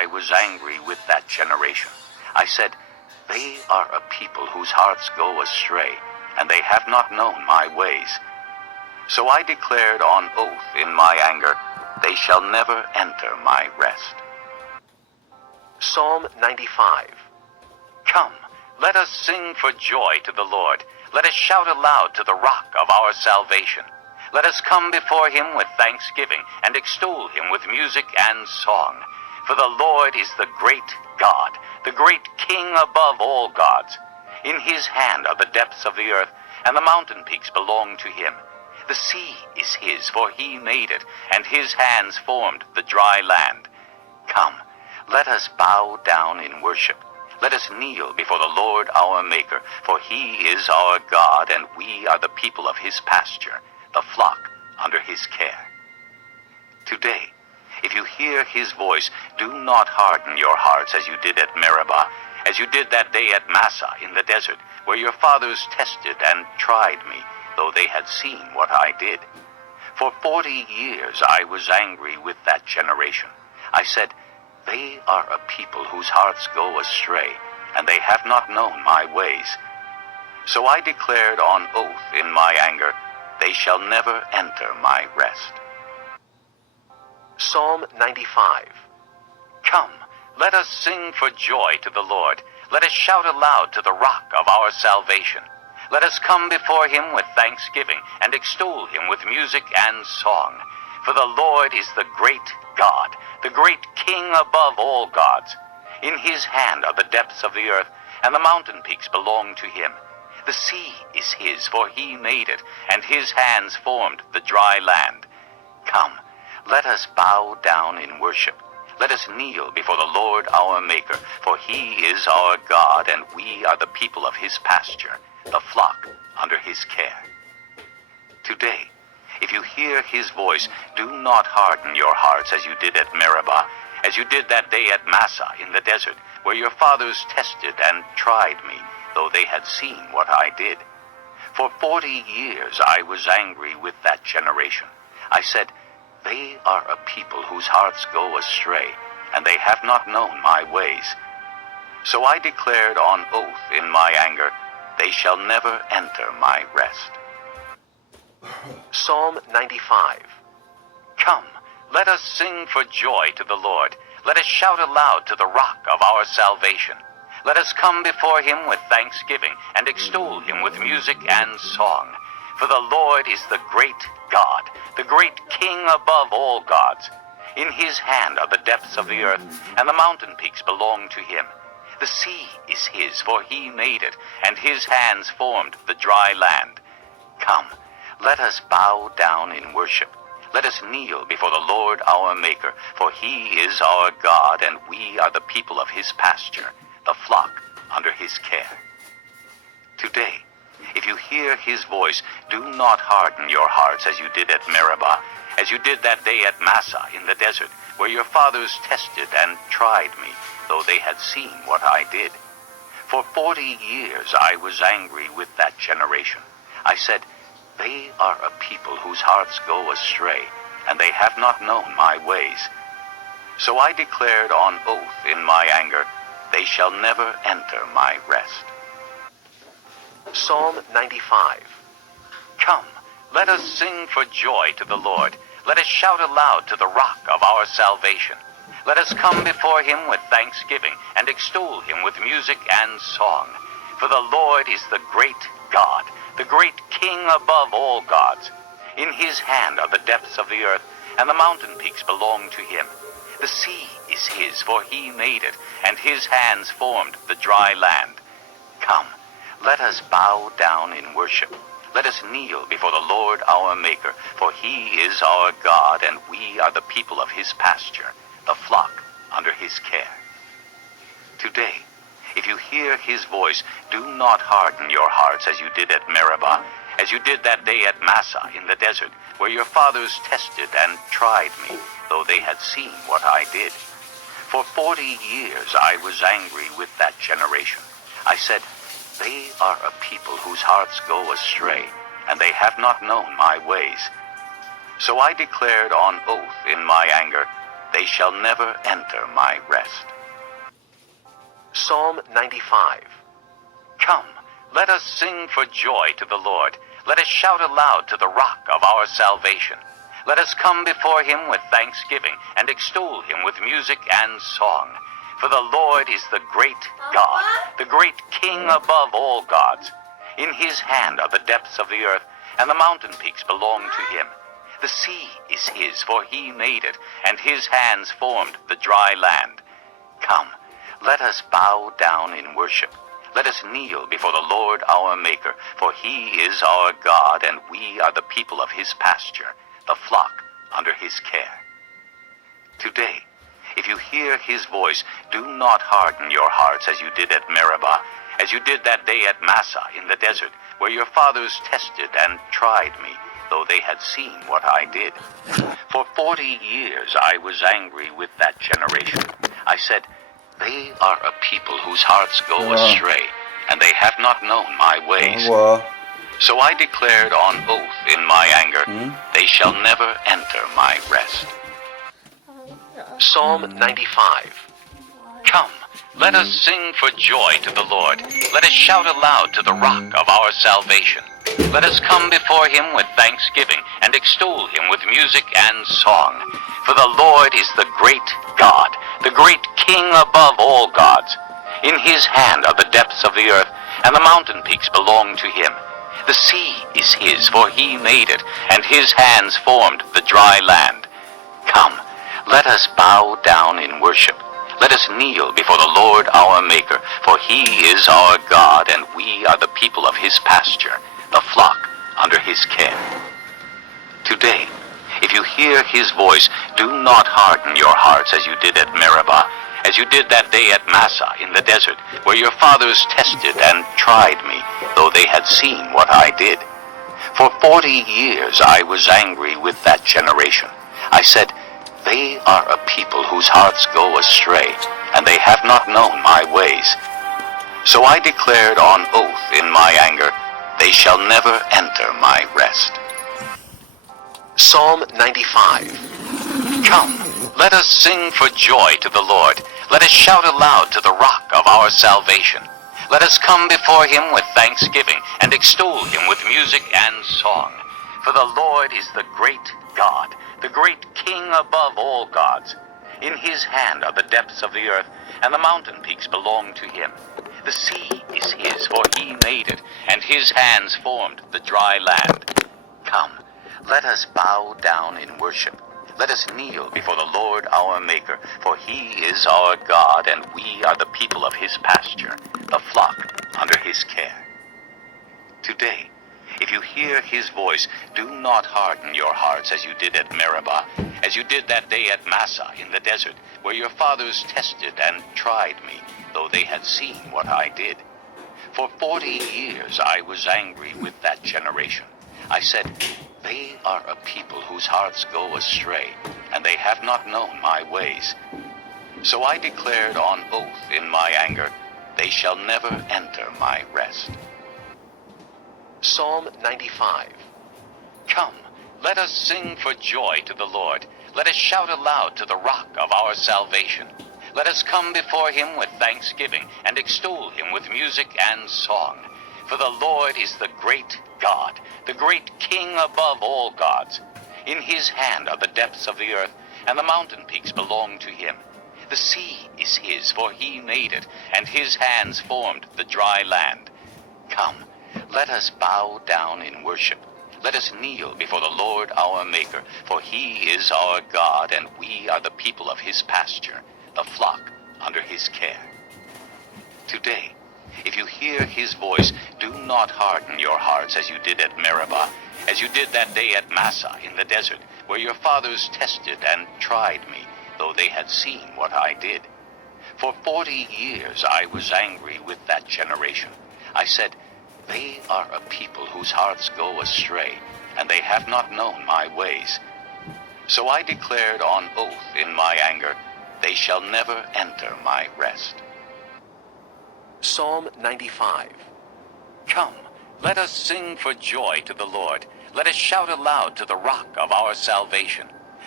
I was angry with that generation. I said, "They are a people whose hearts go astray, and they have not known my ways." So I declared on oath in my anger, "They shall never enter my rest." Psalm 95. Come, let us sing for joy to the Lord. Let us shout aloud to the rock of our salvation. Let us come before him with thanksgiving and extol him with music and song. For the Lord is the great God, the great King above all gods. In his hand are the depths of the earth, and the mountain peaks belong to him. The sea is his, for he made it, and his hands formed the dry land. Come, let us bow down in worship. Let us kneel before the Lord our Maker, for he is our God, and we are the people of his pasture, the flock under his care. Today, if you hear his voice, do not harden your hearts as you did at Meribah, as you did that day at Massah in the desert, where your fathers tested and tried me, though they had seen what I did. For 40 years I was angry with that generation. I said, "They are a people whose hearts go astray, and they have not known my ways." So I declared on oath in my anger, "They shall never enter my rest." Psalm 95. Come, let us sing for joy to the Lord. Let us shout aloud to the rock of our salvation. Let us come before him with thanksgiving and extol him with music and song. For the Lord is the great God, the great King above all gods. In his hand are the depths of the earth, and the mountain peaks belong to him. The sea is his, for he made it, and his hands formed the dry land. Come, let us bow down in worship. Let us kneel before the Lord our Maker, for he is our God, and we are the people of his pasture, the flock under his care. Today, if you hear his voice, do not harden your hearts as you did at Meribah, as you did that day at Massah in the desert, where your fathers tested and tried me, though they had seen what I did. For 40 years I was angry with that generation. I said, "They are a people whose hearts go astray, and they have not known my ways." So I declared on oath in my anger, "They shall never enter my rest." Psalm 95. Come, let us sing for joy to the Lord. Let us shout aloud to the rock of our salvation. Let us come before him with thanksgiving and extol him with music and song. For the Lord is the great God, the great King above all gods. In his hand are the depths of the earth, and the mountain peaks belong to him. The sea is his, for he made it, and his hands formed the dry land. Come, let us bow down in worship. Let us kneel before the Lord our Maker, for he is our God, and we are the people of his pasture, the flock under his care. Today, if you hear his voice, do not harden your hearts as you did at Meribah, as you did that day at Massah in the desert, where your fathers tested and tried me, though they had seen what I did. For 40 years I was angry with that generation. I said, "They are a people whose hearts go astray, and they have not known my ways." So I declared on oath in my anger, "They shall never enter my rest." Psalm 95. Come, let us sing for joy to the Lord. Let us shout aloud to the rock of our salvation. Let us come before him with thanksgiving and extol him with music and song. For the Lord is the great God, the great King above all gods. In his hand are the depths of the earth, and the mountain peaks belong to him. The sea is his, for he made it, and his hands formed the dry land. Come, let us bow down in worship. Let us kneel before the Lord our Maker, for he is our God, and we are the people of his pasture, the flock under his care. Today, if you hear his voice, do not harden your hearts as you did at Meribah, as you did that day at Massah in the desert, where your fathers tested and tried me, though they had seen what I did. For 40 years I was angry with that generation. I said, "They are a people whose hearts go astray, and they have not known my ways." So I declared on oath in my anger, they shall never enter my rest. Psalm 95. Come, let us sing for joy to the Lord. Let us shout aloud to the rock of our salvation. Let us come before him with thanksgiving and extol him with music and song. For the Lord is the great God, the great King above all gods. In his hand are the depths of the earth, and the mountain peaks belong to him. The sea is his, for he made it, and his hands formed the dry land. Come, let us bow down in worship. Let us kneel before the Lord our Maker, for he is our God, and we are the people of his pasture, the flock under his care. Today, if you hear his voice, do not harden your hearts as you did at Meribah, as you did that day at Massah in the desert, where your fathers tested and tried me, though they had seen what I did. For 40 years I was angry with that generation. I said, they are a people whose hearts go astray, and they have not known my ways. So I declared on oath in my anger, they shall never enter my rest. Psalm 95. Come, let us sing for joy to the Lord. Let us shout aloud to the rock of our salvation. Let us come before him with thanksgiving and extol him with music and song. For the Lord is the great God, the great King above all gods. In his hand are the depths of the earth, and the mountain peaks belong to him. The sea is his, for he made it, and his hands formed the dry land. Come, let us bow down in worship. Let us kneel before the Lord our Maker, for he is our God, and we are the people of his pasture, the flock under his care. Today, if you hear his voice, do not harden your hearts as you did at Meribah, as you did that day at Massah in the desert, where your fathers tested and tried me, though they had seen what I did. For 40 years I was angry with that generation. I said, they are a people whose hearts go astray, and they have not known my ways. So I declared on oath in my anger, they shall never enter my rest. Psalm 95. Come, let us sing for joy to the Lord. Let us shout aloud to the rock of our salvation. Let us come before him with thanksgiving and extol him with music and song. For the Lord is the great God, the great King above all gods. In his hand are the depths of the earth, and the mountain peaks belong to him. The sea is his, for he made it, and his hands formed the dry land. Come, let us bow down in worship. Let us kneel before the Lord our Maker, for he is our God, and we are the people of his pasture, the flock under his care. Today, if you hear his voice, do not harden your hearts as you did at Meribah, as you did that day at Massah in the desert, where your fathers tested and tried me, though they had seen what I did. For 40 years I was angry with that generation. I said, they are a people whose hearts go astray, and they have not known my ways. So I declared on oath in my anger, they shall never enter my rest. Psalm 95. Come, let us sing for joy to the Lord. Let us shout aloud to the rock of our salvation. Let us come before him with thanksgiving and extol him with music and song. For the Lord is the great God, the great King above all gods. In his hand are the depths of the earth, and the mountain peaks belong to him. The sea is his, for he made it, and his hands formed the dry land. Come, let us bow down in worship. Let us kneel before the Lord our Maker, for he is our God, and we are the people of his pasture, the flock under his care. Today, if you hear his voice, do not harden your hearts as you did at Meribah, as you did that day at Massah in the desert, where your fathers tested and tried me, though they had seen what I did. For 40 years I was angry with that generation. I said, they are a people whose hearts go astray, and they have not known my ways. So I declared on oath in my anger, they shall never enter my rest. Psalm 95. Come, let us sing for joy to the Lord. Let us shout aloud to the rock of our salvation.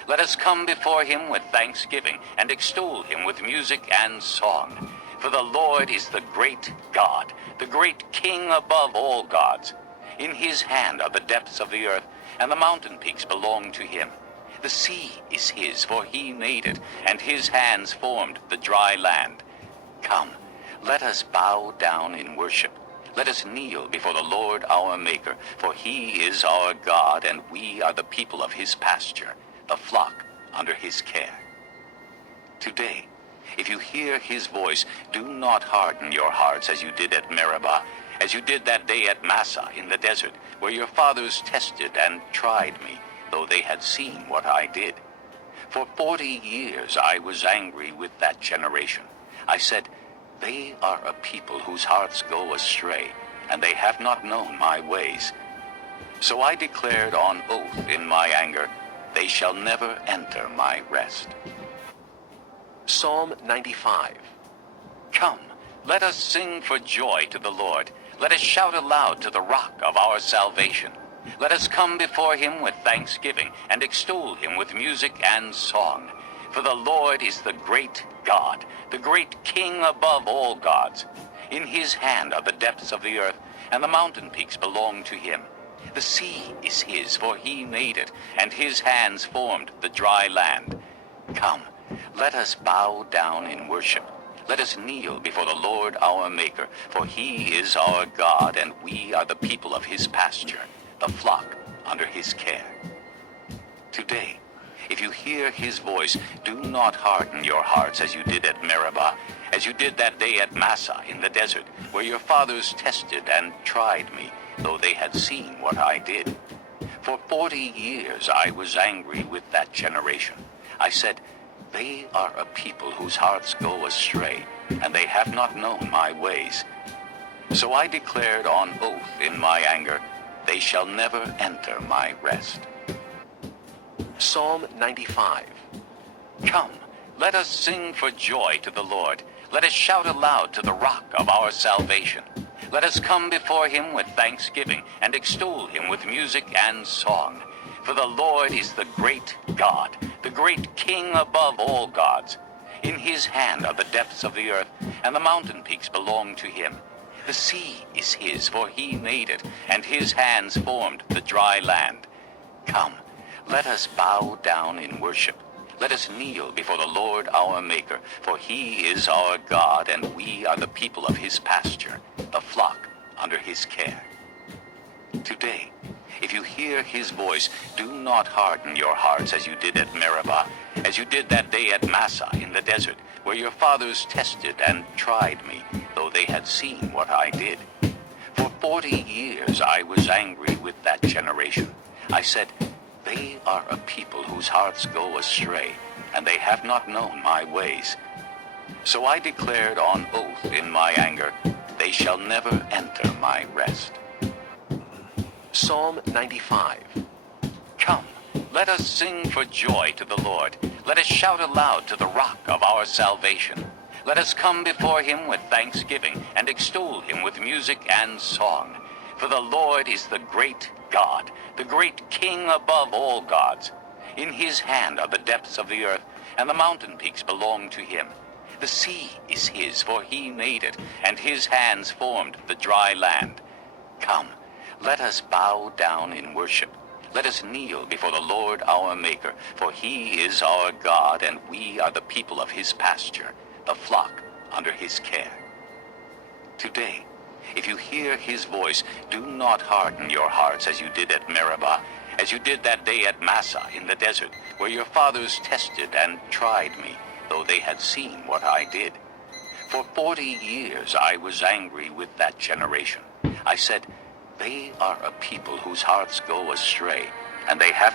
Let us come before him with thanksgiving and extol him with music and song. For the Lord is the great God, the great King above all gods. In his hand are the depths of the earth, and the mountain peaks belong to him. The sea is his, for he made it, and his hands formed the dry land. Come, let us bow down in worship. Let us kneel before the Lord our Maker, for he is our God, and we are the people of his pasture, the flock under his care. Today, if you hear his voice, do not harden your hearts as you did at Meribah, as you did that day at Massah in the desert, where your fathers tested and tried me, though they had seen what I did. For 40 years I was angry with that generation. I said, they are a people whose hearts go astray, and they have not known my ways. So I declared on oath in my anger, they shall never enter my rest. Psalm 95. Come, let us sing for joy to the Lord. Let us shout aloud to the rock of our salvation. Let us come before him with thanksgiving and extol him with music and song. For the Lord is the great God, the great King above all gods. In his hand are the depths of the earth, and the mountain peaks belong to him. The sea is his, for he made it, and his hands formed the dry land. Come, let us bow down in worship. Let us kneel before the Lord our Maker, for he is our God, and we are the people of his pasture, the flock under his care. Today, if you hear his voice, do not harden your hearts as you did at Meribah, as you did that day at Massah in the desert, where your fathers tested and tried me, though they had seen what I did. For 40 years I was angry with that generation. I said, they are a people whose hearts go astray, and they have not known my ways. So I declared on oath in my anger, they shall never enter my rest. Psalm 95. Come, let us sing for joy to the Lord. Let us shout aloud to the rock of our salvation. Let us come before him with thanksgiving and extol him with music and song. For the Lord is the great God, the great King above all gods. In his hand are the depths of the earth, and the mountain peaks belong to him. The sea is his, for he made it, and his hands formed the dry land. Come, let us bow down in worship. Let us kneel before the Lord our Maker, for he is our God, and we are the people of his pasture, the flock under his care. Today, if you hear his voice, do not harden your hearts as you did at Meribah, as you did that day at Massah in the desert, where your fathers tested and tried me, though they had seen what I did. For 40 years I was angry with that generation. I said, they are a people whose hearts go astray, and they have not known my ways. So I declared on oath in my anger, they shall never enter my rest. Psalm 95. Come, let us sing for joy to the Lord. Let us shout aloud to the rock of our salvation. Let us come before him with thanksgiving and extol him with music and song. For the Lord is the great God, the great King above all gods. In his hand are the depths of the earth, and the mountain peaks belong to him. The sea is his, for he made it, and his hands formed the dry land. Come, let us bow down in worship. Let us kneel before the Lord our Maker, for he is our God, and we are the people of his pasture, the flock under his care. Today, if you hear his voice, do not harden your hearts as you did at Meribah, as you did that day at Massah in the desert, where your fathers tested and tried me, though they had seen what I did. For 40 years I was angry with that generation. I said, they are a people whose hearts go astray, and they have